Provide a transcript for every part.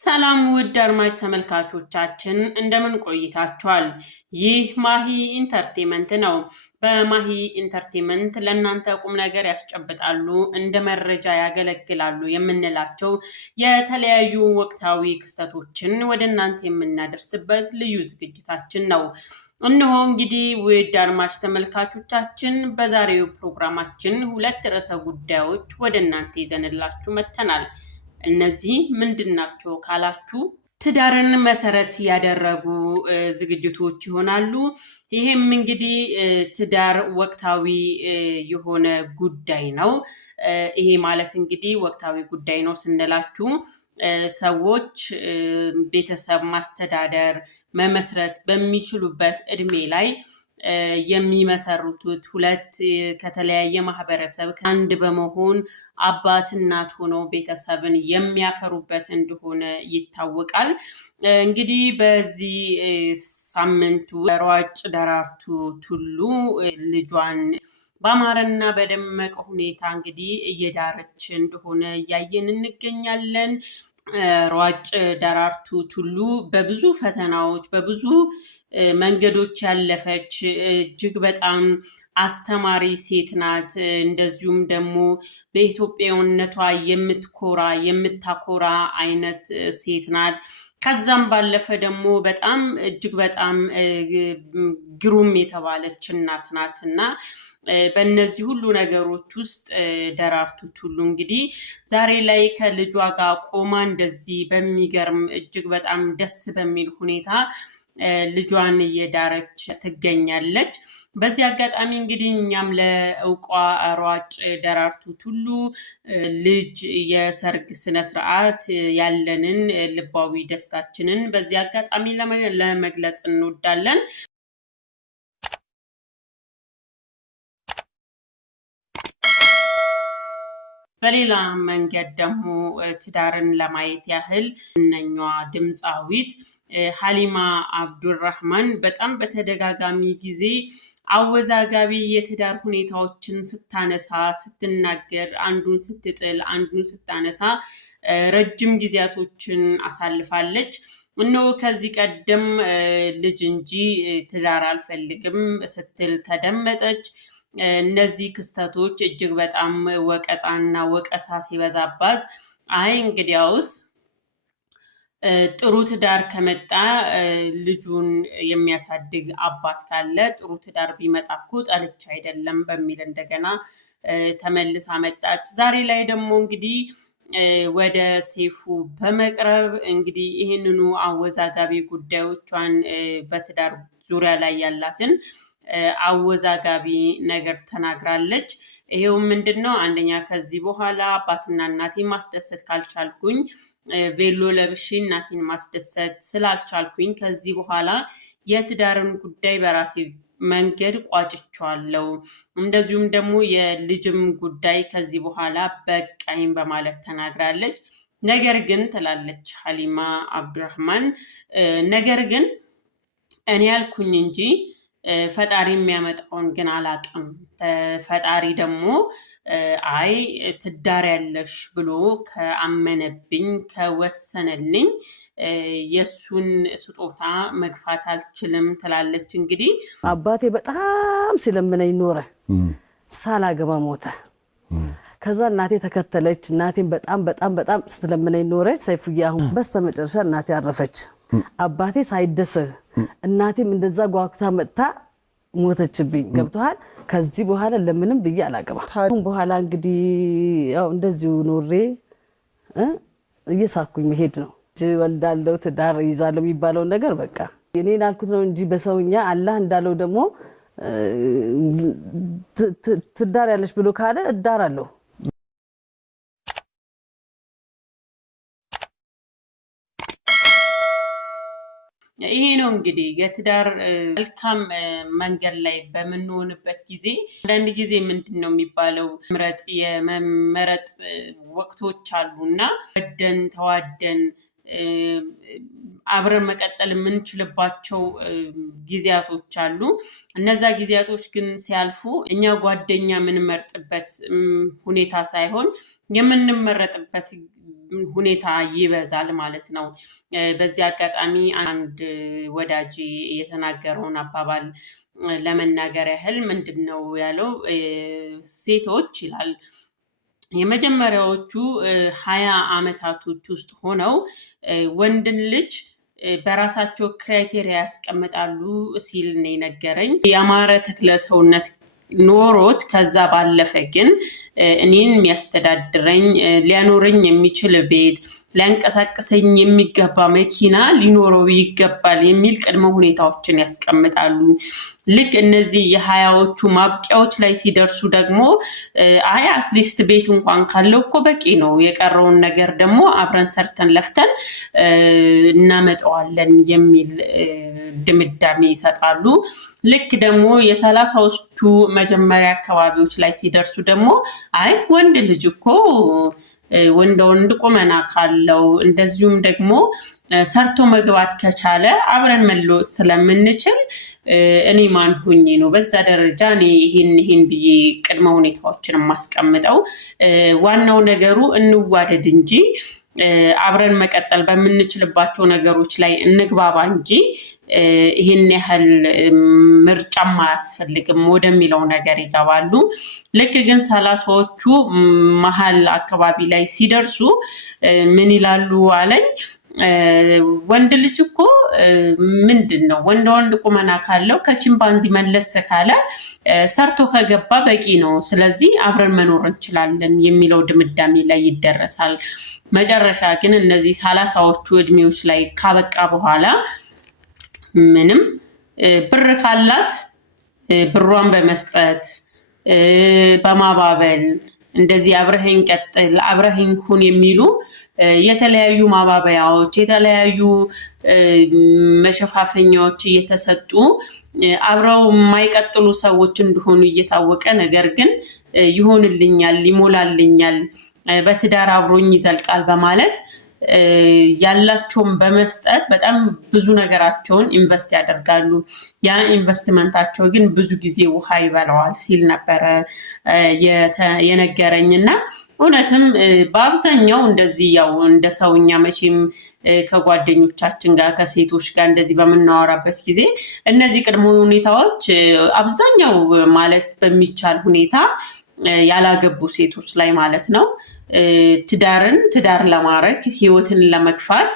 ሰላም ውድ አድማጭ ተመልካቾቻችን እንደምን ቆይታችኋል? ይህ ማሂ ኢንተርቴይንመንት ነው። በማሂ ኢንተርቴይንመንት ለእናንተ ቁም ነገር ያስጨብጣሉ፣ እንደ መረጃ ያገለግላሉ የምንላቸው የተለያዩ ወቅታዊ ክስተቶችን ወደ እናንተ የምናደርስበት ልዩ ዝግጅታችን ነው። እነሆ እንግዲህ ውድ አድማጭ ተመልካቾቻችን በዛሬው ፕሮግራማችን ሁለት ርዕሰ ጉዳዮች ወደ እናንተ ይዘንላችሁ መጥተናል። እነዚህ ምንድናቸው ካላችሁ ትዳርን መሰረት ያደረጉ ዝግጅቶች ይሆናሉ። ይሄም እንግዲህ ትዳር ወቅታዊ የሆነ ጉዳይ ነው። ይሄ ማለት እንግዲህ ወቅታዊ ጉዳይ ነው ስንላችሁ ሰዎች ቤተሰብ ማስተዳደር መመስረት በሚችሉበት እድሜ ላይ የሚመሰርቱት ሁለት ከተለያየ ማህበረሰብ አንድ በመሆን አባት እናት ሆነው ቤተሰብን የሚያፈሩበት እንደሆነ ይታወቃል። እንግዲህ በዚህ ሳምንቱ ሯጭ ደራርቱ ቱሉ ልጇን በአማረና በደመቀ ሁኔታ እንግዲህ እየዳረች እንደሆነ እያየን እንገኛለን። ሯጭ ደራርቱ ቱሉ በብዙ ፈተናዎች በብዙ መንገዶች ያለፈች እጅግ በጣም አስተማሪ ሴት ናት። እንደዚሁም ደግሞ በኢትዮጵያዊነቷ የምታኮራ አይነት ሴት ናት። ከዛም ባለፈ ደግሞ በጣም እጅግ በጣም ግሩም የተባለች እናት ናት እና በእነዚህ ሁሉ ነገሮች ውስጥ ደራርቱ ቱሉ እንግዲህ ዛሬ ላይ ከልጇ ጋር ቆማ እንደዚህ በሚገርም እጅግ በጣም ደስ በሚል ሁኔታ ልጇን እየዳረች ትገኛለች። በዚህ አጋጣሚ እንግዲህ እኛም ለእውቋ ሯጭ ደራርቱ ቱሉ ልጅ የሰርግ ስነስርዓት ያለንን ልባዊ ደስታችንን በዚህ አጋጣሚ ለመግለጽ እንወዳለን። በሌላ መንገድ ደግሞ ትዳርን ለማየት ያህል እነኛዋ ድምፃዊት ሀሊማ አብዱራህማን በጣም በተደጋጋሚ ጊዜ አወዛጋቢ የትዳር ሁኔታዎችን ስታነሳ ስትናገር፣ አንዱን ስትጥል አንዱን ስታነሳ ረጅም ጊዜያቶችን አሳልፋለች። እነሆ ከዚህ ቀደም ልጅ እንጂ ትዳር አልፈልግም ስትል ተደመጠች። እነዚህ ክስተቶች እጅግ በጣም ወቀጣና ወቀሳ ሲበዛባት አይ እንግዲያውስ ጥሩ ትዳር ከመጣ ልጁን የሚያሳድግ አባት ካለ ጥሩ ትዳር ቢመጣ እኮ ጠልቻ አይደለም በሚል እንደገና ተመልሳ መጣች። ዛሬ ላይ ደግሞ እንግዲህ ወደ ሴፉ በመቅረብ እንግዲህ ይህንኑ አወዛጋቢ ጉዳዮቿን በትዳር ዙሪያ ላይ ያላትን አወዛጋቢ ነገር ተናግራለች። ይሄው ምንድነው? አንደኛ ከዚህ በኋላ አባትና እናቴን ማስደሰት ካልቻልኩኝ፣ ቬሎ ለብሼ እናቴን ማስደሰት ስላልቻልኩኝ ከዚህ በኋላ የትዳርን ጉዳይ በራሴ መንገድ ቋጭቻለሁ። እንደዚሁም ደግሞ የልጅም ጉዳይ ከዚህ በኋላ በቃኝ በማለት ተናግራለች። ነገር ግን ትላለች ሀሊማ አብዱራህማን፣ ነገር ግን እኔ ያልኩኝ እንጂ ፈጣሪ የሚያመጣውን ግን አላቅም። ፈጣሪ ደግሞ አይ ትዳር ያለሽ ብሎ ከአመነብኝ ከወሰነልኝ የሱን ስጦታ መግፋት አልችልም ትላለች። እንግዲህ አባቴ በጣም ስለምነኝ ኖረ፣ ሳላገባ ሞተ። ከዛ እናቴ ተከተለች። እናቴን በጣም በጣም በጣም ስለምነኝ ኖረች። ሰይፉዬ አሁን በስተመጨረሻ እናቴ አረፈች። አባቴ ሳይደሰት እናቴም እንደዛ ጓጉታ መጥታ ሞተችብኝ። ገብቷል። ከዚህ በኋላ ለምንም ብዬ አላገባ። በኋላ እንግዲህ ያው እንደዚሁ ኖሬ እየሳኩኝ መሄድ ነው። ወልዳለው ትዳር ይዛለው የሚባለው ነገር በቃ እኔን አልኩት ነው እንጂ በሰውኛ አላህ እንዳለው ደግሞ ትዳር ያለሽ ብሎ ካለ እዳራለሁ። ይሄ ነው እንግዲህ የትዳር መልካም መንገድ ላይ በምንሆንበት ጊዜ አንዳንድ ጊዜ ምንድነው የሚባለው የመመረጥ ወቅቶች አሉና ወደን ተዋደን አብረን መቀጠል የምንችልባቸው ጊዜያቶች አሉ። እነዛ ጊዜያቶች ግን ሲያልፉ እኛ ጓደኛ የምንመርጥበት ሁኔታ ሳይሆን የምንመረጥበት ሁኔታ ይበዛል ማለት ነው። በዚህ አጋጣሚ አንድ ወዳጅ የተናገረውን አባባል ለመናገር ያህል ምንድነው ያለው? ሴቶች ይላል የመጀመሪያዎቹ 20 ዓመታቶች ውስጥ ሆነው ወንድን ልጅ በራሳቸው ክራይቴሪያ ያስቀምጣሉ ሲል ነው የነገረኝ። ያማረ ተክለ ሰውነት ኖሮት ከዛ ባለፈ ግን እኔን የሚያስተዳድረኝ ሊያኖረኝ የሚችል ቤት ሊያንቀሳቅሰኝ የሚገባ መኪና ሊኖረው ይገባል የሚል ቅድመ ሁኔታዎችን ያስቀምጣሉ። ልክ እነዚህ የ20ዎቹ ማብቂያዎች ላይ ሲደርሱ ደግሞ አይ አትሊስት ቤት እንኳን ካለው እኮ በቂ ነው፣ የቀረውን ነገር ደግሞ አብረን ሰርተን ለፍተን እናመጣዋለን የሚል ድምዳሜ ይሰጣሉ። ልክ ደግሞ የ30ዎቹ መጀመሪያ አካባቢዎች ላይ ሲደርሱ ደግሞ አይ ወንድ ልጅ እኮ ወንድ ቁመና ካለው እንደዚሁም ደግሞ ሰርቶ መግባት ከቻለ አብረን መለወጥ ስለምንችል እኔ ማን ሆኜ ነው በዛ ደረጃ እኔ ይሄን ብዬ ቅድመ ሁኔታዎችን ማስቀምጠው? ዋናው ነገሩ እንዋደድ እንጂ አብረን መቀጠል በምንችልባቸው ነገሮች ላይ እንግባባ እንጂ ይሄን ያህል ምርጫም አያስፈልግም ወደሚለው ነገር ይገባሉ። ልክ ግን 30ዎቹ መሀል አካባቢ ላይ ሲደርሱ ምን ይላሉ አለኝ? ወንድ ልጅ እኮ ምንድነው ወንድ ቁመና ካለው ከቺምፓንዚ መለስ ካለ ሰርቶ ከገባ በቂ ነው፣ ስለዚህ አብረን መኖር እንችላለን የሚለው ድምዳሜ ላይ ይደረሳል። መጨረሻ ግን እነዚህ 30ዎቹ እድሜዎች ላይ ካበቃ በኋላ ምንም ብር ካላት ብሯን በመስጠት በማባበል እንደዚህ አብረኸኝ ቀጥል አብረኸኝ ሁን የሚሉ የተለያዩ ማባበያዎች የተለያዩ መሸፋፈኛዎች እየተሰጡ አብረው የማይቀጥሉ ሰዎች እንደሆኑ እየታወቀ ነገር ግን ይሆንልኛል ይሞላልኛል በትዳር አብሮኝ ይዘልቃል በማለት ያላቸውን በመስጠት በጣም ብዙ ነገራቸውን ኢንቨስት ያደርጋሉ። ያ ኢንቨስትመንታቸው ግን ብዙ ጊዜ ውሃ ይበላዋል ሲል ነበረ የነገረኝና እውነትም በአብዛኛው እንደዚህ ያው እንደ ሰውኛ መቼም ከጓደኞቻችን ጋር ከሴቶች ጋር እንደዚህ በመናወራበት ጊዜ እነዚህ ቅድመ ሁኔታዎች አብዛኛው ማለት በሚቻል ሁኔታ ያላገቡ ሴቶች ላይ ማለት ነው ትዳር ለማድረግ ህይወትን ለመግፋት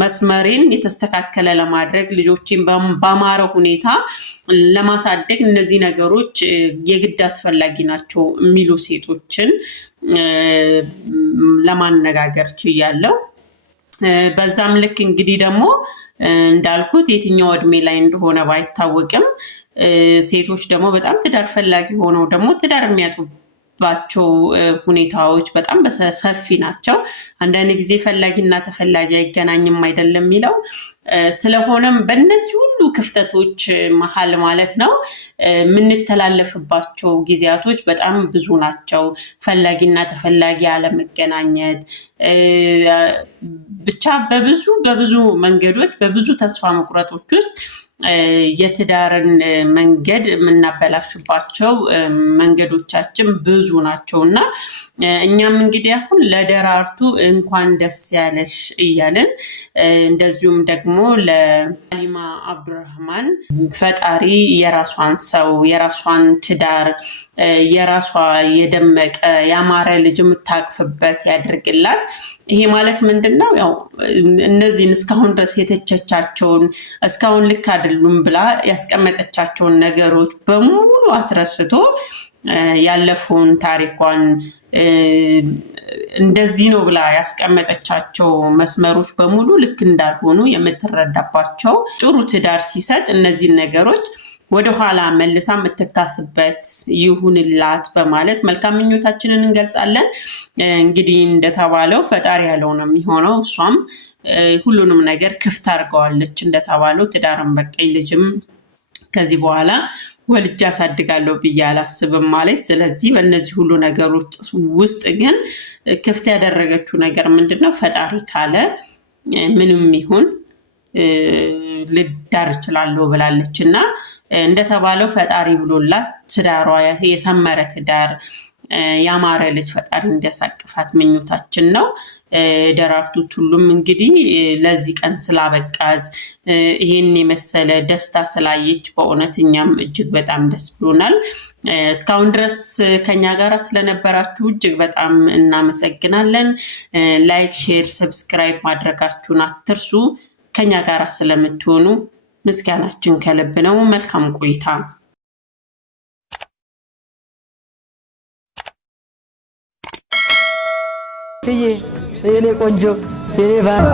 መስመሬን የተስተካከለ ለማድረግ ልጆችን በማረ ሁኔታ ለማሳደግ እነዚህ ነገሮች የግድ አስፈላጊ ናቸው የሚሉ ሴቶችን ለማነጋገር ችያለሁ። በዛም ልክ እንግዲህ ደግሞ እንዳልኩት የትኛው እድሜ ላይ እንደሆነ ባይታወቅም ሴቶች ደግሞ በጣም ትዳር ፈላጊ ሆነው ደግሞ ትዳር የሚያጡባቸው ሁኔታዎች በጣም ሰፊ ናቸው። አንዳንድ ጊዜ ፈላጊና ተፈላጊ አይገናኝም አይደለም የሚለው። ስለሆነም በእነዚህ ሁሉ ክፍተቶች መሀል ማለት ነው የምንተላለፍባቸው ጊዜያቶች በጣም ብዙ ናቸው። ፈላጊና ተፈላጊ አለመገናኘት ብቻ በብዙ መንገዶች በብዙ ተስፋ መቁረጦች ውስጥ የትዳርን መንገድ የምናበላሽባቸው መንገዶቻችን ብዙ ናቸው እና እኛም እንግዲህ አሁን ለደራርቱ እንኳን ደስ ያለሽ እያልን እንደዚሁም ደግሞ ለሀሊማ አብዱራህማን ፈጣሪ የራሷን ሰው የራሷን ትዳር የራሷ የደመቀ ያማረ ልጅ የምታቅፍበት ያድርግላት። ይሄ ማለት ምንድነው? ያው እነዚህን እስካሁን ድረስ የተቸቻቸውን እስካሁን ልክ አይደሉም ብላ ያስቀመጠቻቸውን ነገሮች በሙሉ አስረስቶ ያለፈውን ታሪኳን እንደዚህ ነው ብላ ያስቀመጠቻቸው መስመሮች በሙሉ ልክ እንዳልሆኑ የምትረዳባቸው ጥሩ ትዳር ሲሰጥ እነዚህን ነገሮች ወደኋላ መልሳ የምትካስበት ይሁንላት በማለት መልካም ምኞታችንን እንገልጻለን። እንግዲህ እንደተባለው ፈጣሪ ያለው ነው የሚሆነው። እሷም ሁሉንም ነገር ክፍት አድርገዋለች እንደተባለው ትዳርን በቀኝ ልጅም ከዚህ በኋላ ወልጅ አሳድጋለሁ ብዬ አላስብም ማለት። ስለዚህ በእነዚህ ሁሉ ነገሮች ውስጥ ግን ክፍት ያደረገችው ነገር ምንድነው? ፈጣሪ ካለ ምንም ይሁን ልዳር እችላለሁ ብላለች እና እንደተባለው ፈጣሪ ብሎላት ትዳሯ የሰመረ ትዳር ያማረ ልጅ ፈጣሪ እንዲያሳቅፋት ምኞታችን ነው። ደራርቱ ቱሉም እንግዲህ ለዚህ ቀን ስላበቃት ይሄን የመሰለ ደስታ ስላየች በእውነት እኛም እጅግ በጣም ደስ ብሎናል። እስካሁን ድረስ ከኛ ጋር ስለነበራችሁ እጅግ በጣም እናመሰግናለን። ላይክ፣ ሼር፣ ሰብስክራይብ ማድረጋችሁን አትርሱ። ከኛ ጋር ስለምትሆኑ ምስጋናችን ከልብ ነው። መልካም ቆይታ። የኔ ቆንጆ የኔ ባል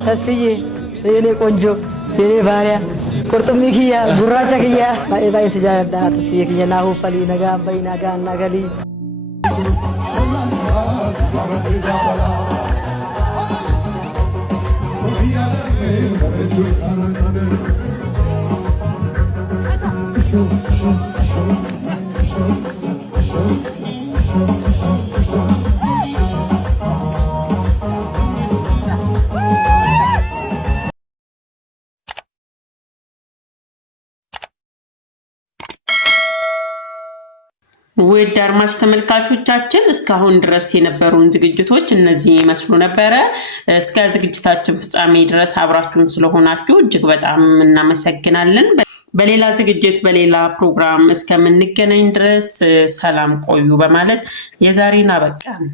ተስፍዬ የኔ ቆንጆ የኔ ባሪያ ቁርጥሚ ኪያ ጉራቻ ኪያ ባይ ስጃዳ ተስፍዬ ኪያ ናሁ ፈሊ ነጋ ባይ ነጋ ናገሊ ውድ አድማጭ ተመልካቾቻችን እስካሁን ድረስ የነበሩን ዝግጅቶች እነዚህ ይመስሉ ነበረ። እስከ ዝግጅታችን ፍጻሜ ድረስ አብራችሁን ስለሆናችሁ እጅግ በጣም እናመሰግናለን። በሌላ ዝግጅት በሌላ ፕሮግራም እስከምንገናኝ ድረስ ሰላም ቆዩ በማለት የዛሬን አበቃን።